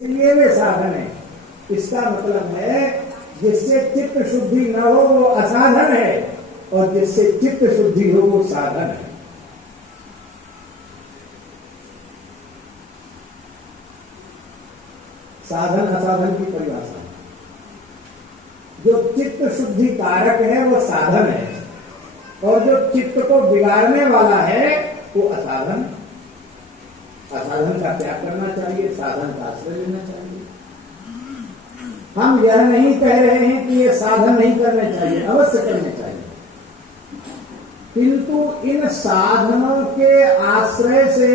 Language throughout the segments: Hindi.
इसलिए वे साधन है। इसका मतलब है जिससे चित्त शुद्धि न हो वो असाधन है और जिससे चित्त शुद्धि हो वो साधन है। साधन असाधन की परिभाषा, जो चित्त शुद्धि कारक है वो साधन है और जो चित्त को बिगाड़ने वाला है वो असाधन। असाधन का त्याग करना चाहिए, साधन का आश्रय लेना चाहिए। हम यह नहीं कह रहे हैं कि ये साधन नहीं करने चाहिए, अवश्य करने चाहिए, किंतु इन साधनों के आश्रय से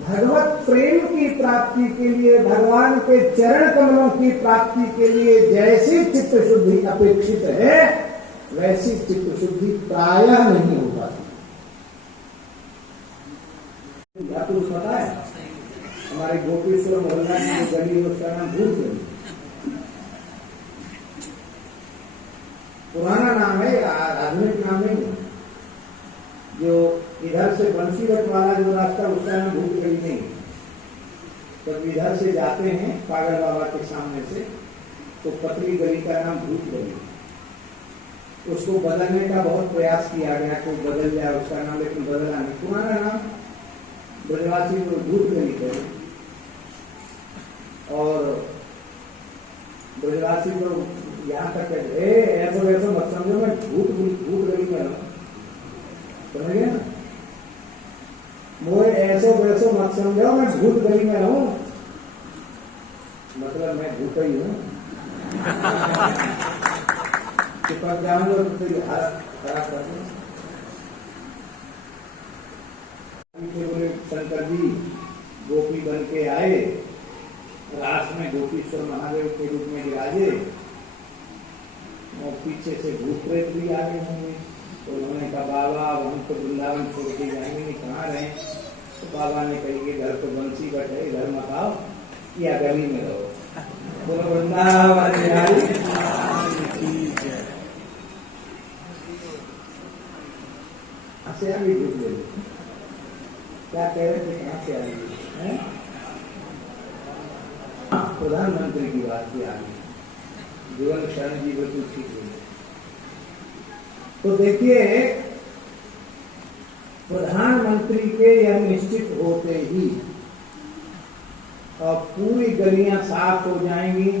भगवत प्रेम की प्राप्ति के लिए, भगवान के चरण कमलों की प्राप्ति के लिए जैसी चित्त शुद्धि अपेक्षित है वैसी चित्त शुद्धि प्रायः नहीं हो पाती। आपको पता है हमारे गोपेश्वर मोहल्ला में जो गली है उसका नाम भूत गली, पुराना नाम है, आधुनिक नाम नहीं है। जो इधर से बंसीगढ़ वाला जो रास्ता उसका नाम भूत गली नहीं। जब इधर से जाते हैं पागल बाबा के सामने से तो पतली गली का नाम भूत गली। उसको बदलने का बहुत प्रयास किया गया, कोई बदल जाए उसका नाम, लेकिन बदला नहीं। पुराना नाम ब्रजवासी भूत गली थे और ब्रजवासी को यहाँ तक ऐसा वैसा मत समझो, मैं भूत गली में रहूं, समझ गए ना? मोए ऐसो वैसो मत समझो, मैं भूत गली में रहूं, मतलब मैं भूत ही हूं। चिपक जाऊंगा तो फिर हालत खराब कर दूं। बोले शंकर जी गोपी बन के आए, रास में गोपीश्वर महादेव के रूप में विराजे और पीछे से भूत प्रेत भी आ गए होंगे। तो उन्होंने कहा बाबा अब हम तो वृंदावन छोड़ के जाएंगे नहीं, कहाँ रहे? तो बाबा ने कही कि घर तो बंसी बट है, इधर मत आओ या गली में रहो। बोलो वृंदावन से आगे भूत ले, क्या कह रहे थे, कहां से आएगी? प्रधानमंत्री की बात की आगे जीवन शरण जी बिल्कुल ठीक हुई। तो देखिए प्रधानमंत्री के यह निश्चित होते ही और पूरी गलियां साफ हो जाएंगी,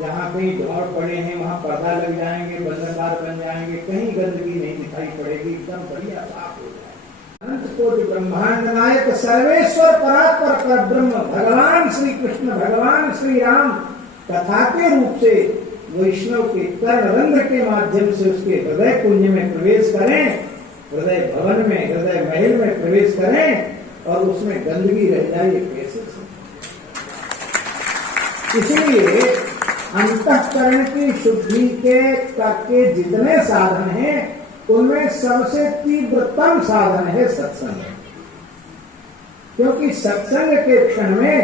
जहां कहीं ढोर पड़े हैं वहां पर्दा लग जाएंगे, बंदरगार बन जाएंगे, कहीं गंदगी नहीं दिखाई पड़ेगी, एकदम बढ़िया साफ हो जाएगा। अनंत कोटि ब्रह्मांड नायक सर्वेश्वर परात्पर पर ब्रह्म भगवान श्री कृष्ण, भगवान श्री राम कथा के रूप से वैष्णव के कर्णरंध्र के माध्यम से उसके हृदय कुंज में प्रवेश करें, हृदय भवन में, हृदय महल में प्रवेश करें और उसमें गंदगी रह जाए, ये कैसे? इसलिए अंतःकरण की शुद्धि के जितने साधन हैं उनमें सबसे तीव्रतम साधन है सत्संग, क्योंकि सत्संग के क्षण में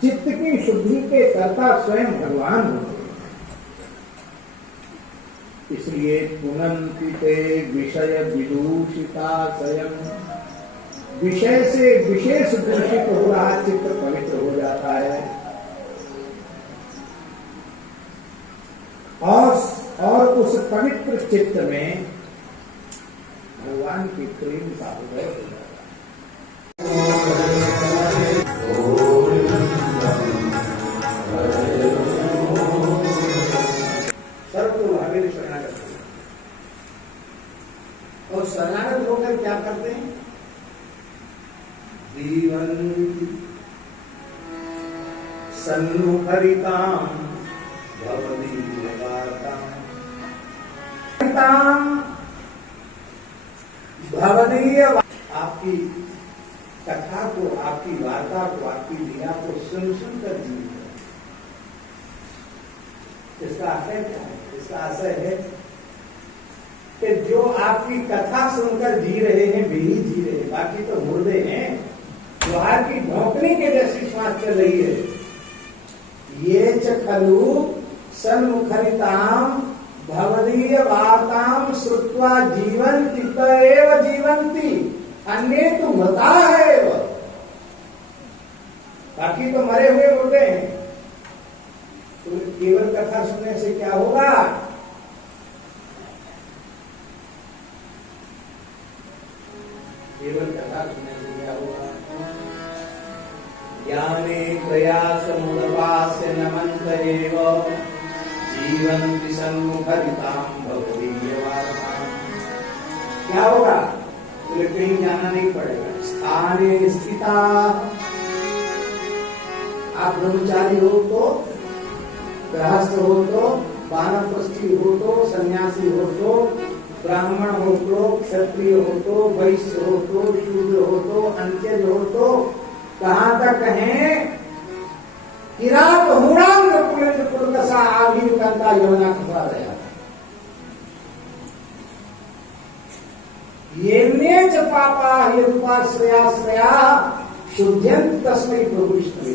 चित्त की शुद्धि के कर्ता स्वयं भगवान होते हैं। इसलिए पुनन्ति ते विषय विदूषिता स्वयं, विषय से विशेष दूषित हो रहा चित्त पवित्र हो जाता है और उस पवित्र चित्त में भगवान की प्रेम का उदय हो जाता है। सर्वतो भावेन शरणागत और शरणागत होकर क्या करते हैं? जीवन सन्मुखरिताम भवदीय आपकी कथा को, आपकी वार्ता को, आपकी लीला को सुनकर जीवित है। इसका आशय क्या है? इसका आशय है कि जो आपकी कथा सुनकर जी रहे हैं वे ही जी रहे हैं, बाकी तो मुर्दे हैं। द्वार की ढोकनी के जैसी श्वास चल रही है। ये च खलु सन्मुखरिताम भवदीय वार्ताम श्रुत्वा जीवन्ति तएव जीवन्ति अन्ये तु मृता एव। बाकी तो मरे हुए मुर्दे हैं। तो केवल कथा सुनने से क्या होगा? केवल कथा सुनने से क्या होगा? ज्ञाने प्रयास मुदपास्य नमन्त एव जीवन्ति सन्मुखरितां भवदीयवार्ताम्। क्या होगा? बोले कहीं जाना नहीं पड़ेगा। स्थाने स्थिता, आप ब्रह्मचारी हो तो, गृहस्थ हो तो, वानप्रस्थी हो तो, सन्यासी हो तो, ब्राह्मण हो तो, क्षत्रिय हो तो, वैश्य हो तो, शूद्र हो तो, अंत्यज हो तो, कहां तक है? किरात हुणांग पुलिंद पुलकसा आभियुक्ता यमुना खसा रहा। ये च पापा यदुपाश्रयाश्रया शुद्ध्यंत तस्मै प्रभुष्टवे।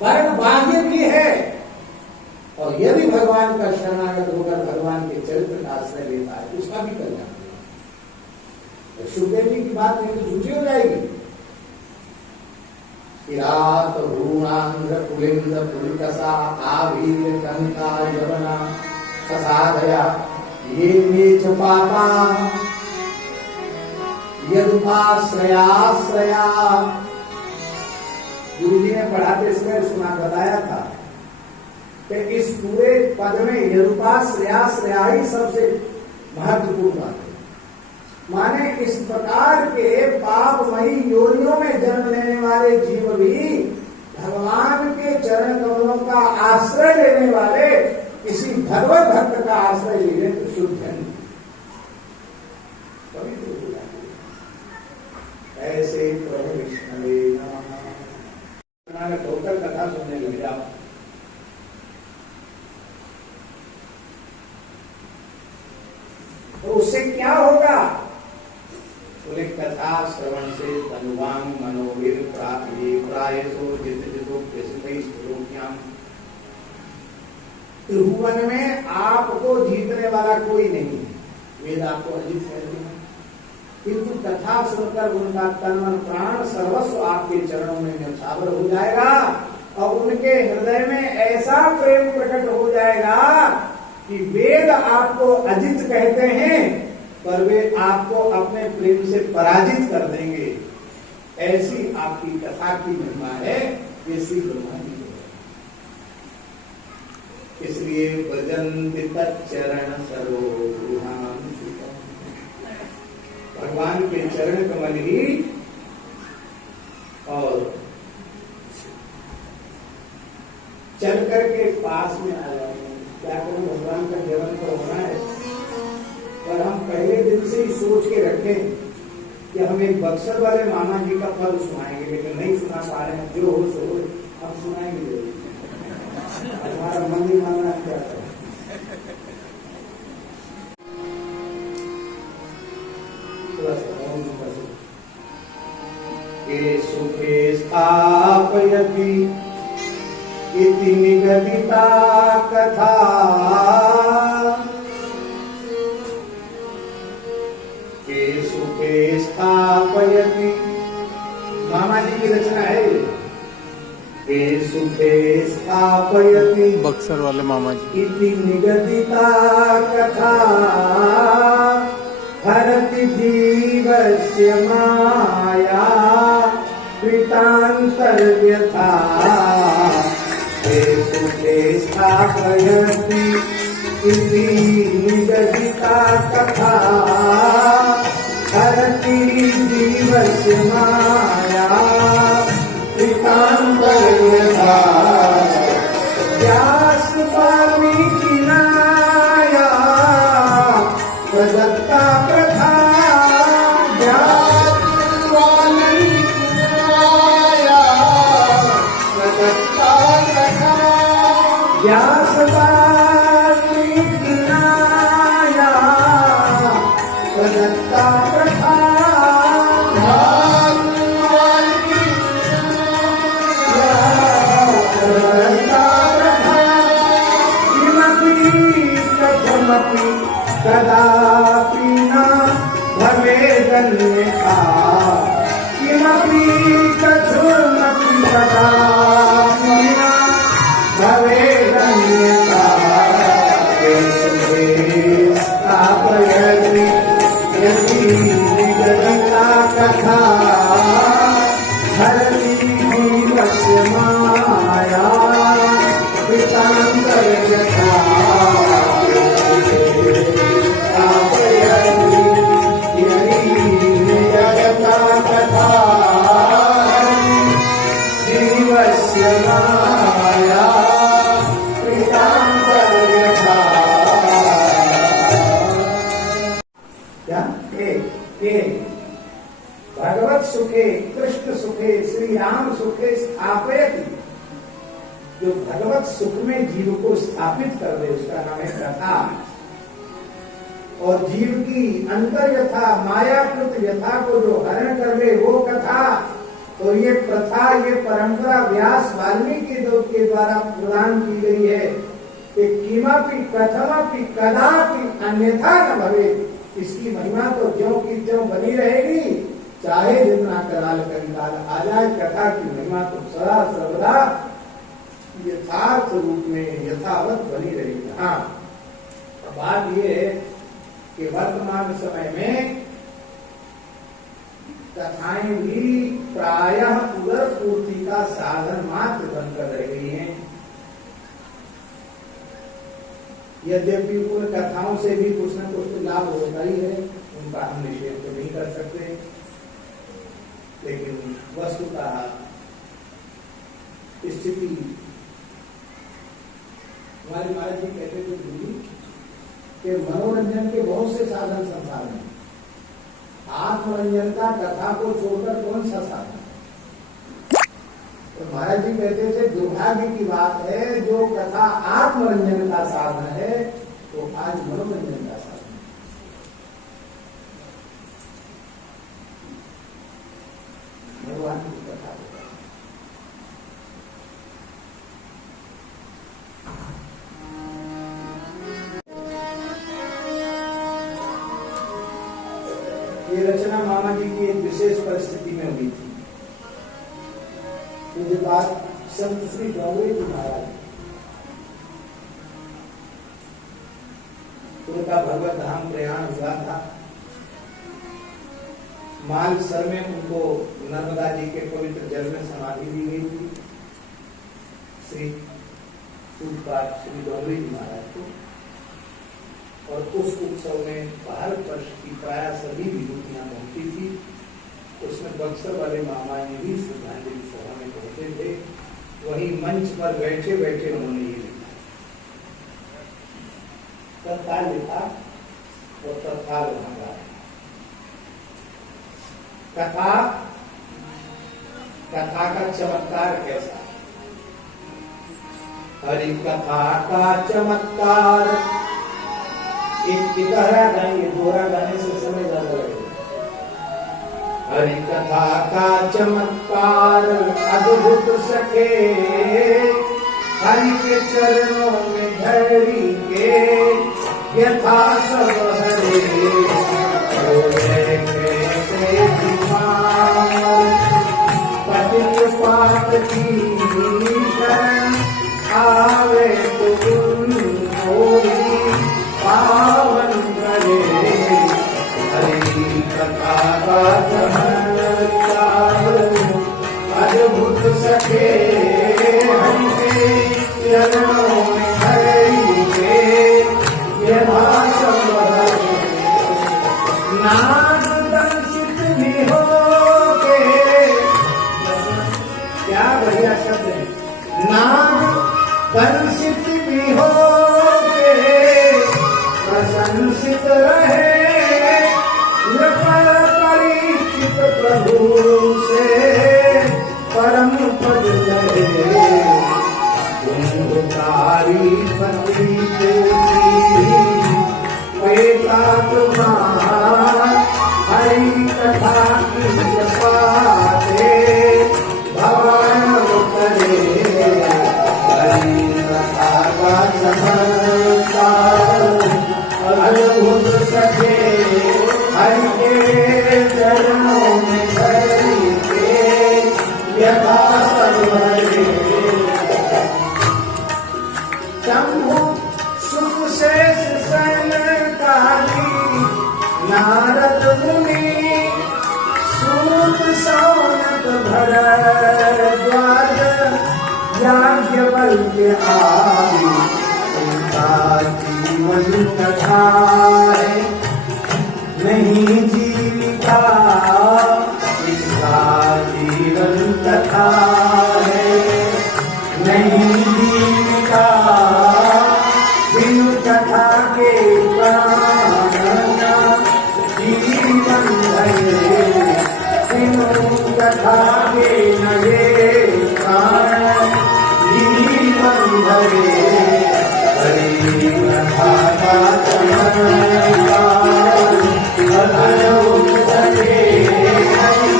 वर्ण बाह्य भी है, और यदि भगवान का शरणागत होकर भगवान के चरित्र का आश्रय लेता है उसका भी कल्याण होगा। सुखदेव जी की बात नहीं तो झूठी हो जाएगी। किरात भ्रूणांध्र पुलिंद पुलकसा आभीर कंका यवना खसादया ये च पापा यदुपाश्रयाश्रया। गुरु जी ने पढ़ाते समय सुना बताया था कि इस पूरे पद में यदुपाश्रयाश्रया ही सबसे महत्वपूर्ण बात है। माने इस प्रकार के पापमयी योनियों में जन्म लेने वाले जीव भी भगवान के चरण कमलों का आश्रय लेने वाले किसी भगवत भक्त का आश्रय ले लें तो शुद्ध है, पवित्र हो जाते। ऐसे प्रभु विष्णवे नमः होकर कथा सुनने लग जाओ। तो उससे क्या होगा? बोले कथा श्रवण से तनुवांग मनोवीर प्रायसो त्रिभुवन में आपको जीतने वाला कोई नहीं। वेद आपको अजीत कहते हैं, किंतु कथा सुनकर उनका तन मन प्राण सर्वस्व आपके चरणों में न्यौछावर हो जाएगा और उनके हृदय में ऐसा प्रेम प्रकट हो जाएगा कि वेद आपको अजित कहते हैं पर वे आपको अपने प्रेम से पराजित कर देंगे। ऐसी आपकी कथा की महिमा है, ये श्री ब्रह्मा जी। इसलिए भजन्ति तच्चरण सरोरुहाम, भगवान के चरण कमल ही और चल करके पास में आ जाएंगे। क्या करूं, भगवान का जन्म तो होना है, पर हम पहले दिन से ही सोच के रखें कि हम एक बक्सर वाले मामा जी का पद सुनाएंगे, लेकिन नहीं सुना पा रहे हैं। जो हो सो हो, हम सुनाएंगे। हमारा मन नहीं मानना क्या है। के सुखे स्थापयति इति निगदिता कथा, के सुखे स्थापयति, मामा जी की रचना है। के सुखे स्थापयति बक्सर वाले मामा जी इति निगदिता कथा, हरति जीवस्य माया कृतान्तर्यथा, हे सुखे स्थापयति इति निगदिता कथा, हरति जीवस्य माया कृतान्तर्यथा, व्यास वाल्मीकि नाया प्रदत्ता प्रथा, व्यास वाल्मीकि नाया प्रदत्ता प्रथा, व्यास वाल्मीकि नाया प्रदत्ता प्रथा, कदापि न भवेदन्यथा, कृष्ण सुखे श्री राम सुखे स्थापयति, जो भगवत सुख में जीव को स्थापित कर दे उसका नाम है कथा। और जीव की अंतर व्यथा मायाकृत व्यथा को जो हरण कर ले वो कथा। तो ये प्रथा ये परंपरा व्यास वाल्मीकि के द्वारा प्रदान की गई है कि किमपि कथमपि कदापि अन्यथा न भवे। इसकी महिमा तो ज्यों की त्यों बनी रहेगी, चाहे जितना कराल कंकाल आ जाए। कथा की महिमा तो सदा सर्वदा यथार्थ रूप में यथावत बनी रहेगी। हाँ, बात यह है कि वर्तमान समय में कथाएं भी प्रायः उदर पूर्ति का साधन मात्र बनकर रह गई हैं। यद्यपि उन कथाओं से भी कुछ न कुछ तो लाभ होता ही है, उनका हम निषेध तो नहीं कर सकते, लेकिन वस्तुतः स्थिति हमारे महाराज जी कहते थे कि मनोरंजन के बहुत से साधन संसार में, आत्मरंजन का कथा को छोड़कर कौन सा साधन। तो महाराज जी कहते थे दुर्भाग्य की बात है जो कथा आत्मरंजन का साधन है तो आज मनोरंजन का साधन है। भगवान की कथा ये रचना मामा जी की एक विशेष परिस्थिति में हुई थी। मुझे बात संत श्री गौरी जी महाराज, उनका भगवत धाम प्रयाण हुआ था। मालसर में उनको नर्मदा जी के पवित्र जल में समाधि दी गई थी श्री पूज्यपाद श्री गौरी जी महाराज को। और उस उत्सव में भारत वर्ष की प्राय सभी विभूतियां पहुंची थी। उसमें बक्सर वाले मामा ने भी श्रद्धांजलि सभा में पहुंचे थे। वहीं मंच पर बैठे बैठे उन्होंने ये लिखा, तत्काल लिखा और तत्काल वहां गाया। कथा का चमत्कार कैसा। हरि कथा का चमत्कार एक गहरा गाएंगे, दोहरा गाने से समय ज्यादा लगेगा। हरि कथा का चमत्कार अद्भुत सखे, हरि के चरणों में धरी के यथा सब हरे पतित पाप की शरण आवे तो पावन करे। हरि कथा का चमत्कार अद्भुत सके, हरि के चरणों में हरि के यथा सब हरे। नाद दंशित भी हो के, क्या बढ़िया शब्द है, नाद दंशित भी हो प्रशंसित रहे, परिचित प्रभु से परम पद रहे। कुंभकारी पति हरि कथा की पाते भगवान करे। हरि कथा का चमत्कार अद्भुत सके, हरि के चरणों में हरि के यथा सब हरे। शंभु सुख शेष सनकादि नारद मुनि सूत सौनक भरद्वाज याज्ञवल्क्य आदि जीवन कथा है नहीं जीविका, इनका जीवन कथा है नहीं जीविका। बिनु कथा के प्राण जीवन है, बिनु कथा लागे नगे प्राण जीवन धरे हरि कथा का चमत्कार अधूर सके हरि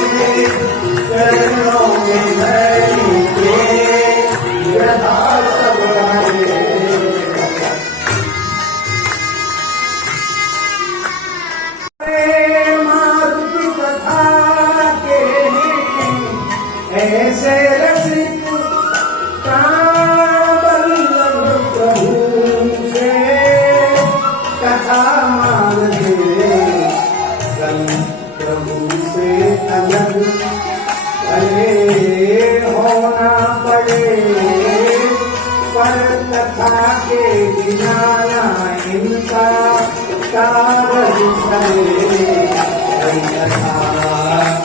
चरणों में धरी के यथा सब हरे मारुति कथा के ऐसे रसिक काबल्लभ प्रभु से कथा मांगे कल प्रभु से अलग भले होना पड़े पर कथा के बिना ना इनका कार्य करे कथा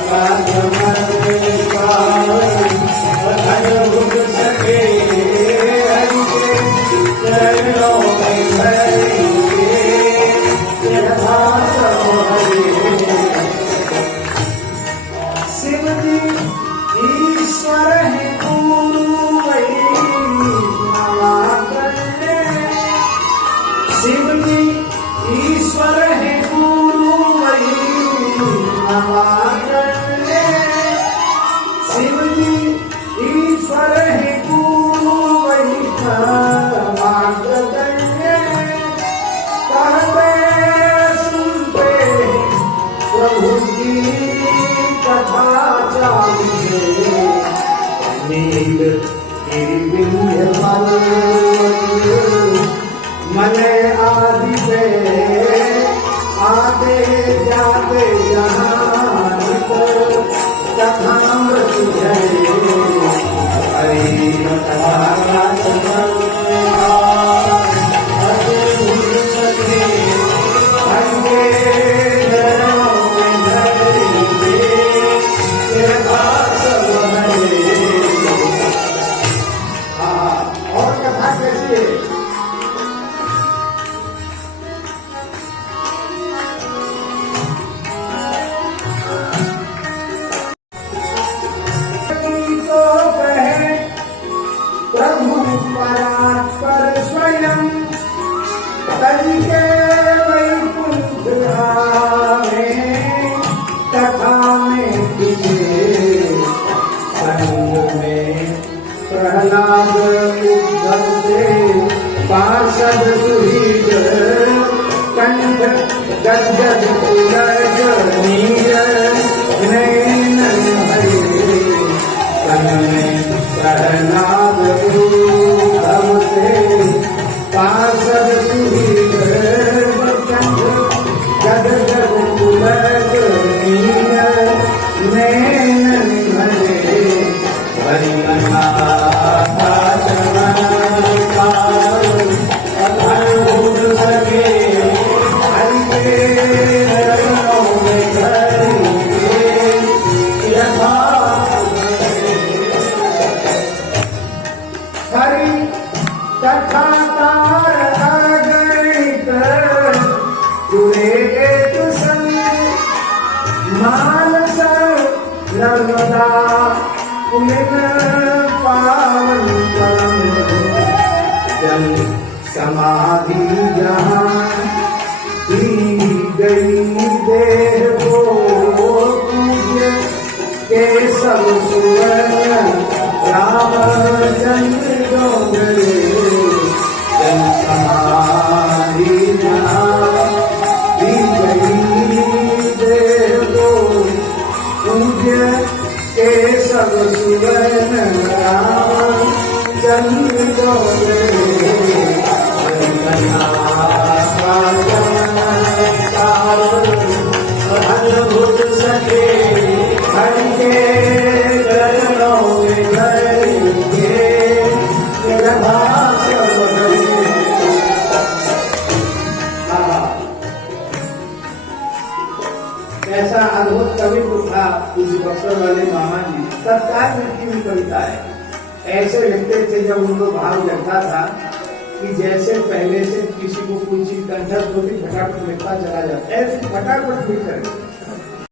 का चमत्कार अद्भुत सके हरि के चरणों में धरी के यथा सब हरे शिव जी ईश्वर है गुरु वैष्णव शिव जी ईश्वर है गुरु वैष्णव शिव जी ईश्वर है गुरु वैष्णव कहते सुनते प्रभु की कथा चाहिए नील गिरिविंध्य मले आदि पे आते जाते जहाँ कथामृत हरे हरि कथा का चमत्कार अद्भुत सके हरि के चरणों में धरी के यथा सब हरे। और कथा कैसी है? परात्पर स्वयं कलि के वैकुंठ धामे कथा में तुझे संग में प्रहलाद उद्धव से पार्षद सुहृद कंठ गद्गद पुलक नीर नयन हरे संग में प्रहलाद उद्धव से पार्षद सुहृद कंठ गद्गद पुलक नीर नयन हरे हरि कथा का चमत्कार अद्भुत सके हरि के चरणों में धरी के यथा हरि कथाकार अगणित जुड़े एक संग मानस नर्मदा पुलिन पावन परम जल समाधि जहाँ दी गई देह को पूज्य केशव सुवर्ण रामचंद्र डोंगरे जल समाधि जहाँ दी गई देह को पूज्य केशव सुवर्ण रामचंद्र डोंगरे अद्भुत सके हरि के चरणों में धरी के यथा सब हरे। ऐसा अद्भुत कवित्व था उस बक्सर वाले मामा जी। तत्काल लिखी हुई कविता है। ऐसे लिखते थे जब उनको भाव लगता था कि जैसे पहले से किसी को कोई चीज कंठस्थ होती फटाफट लिखता चला जाता, ऐसे फटाफट लिख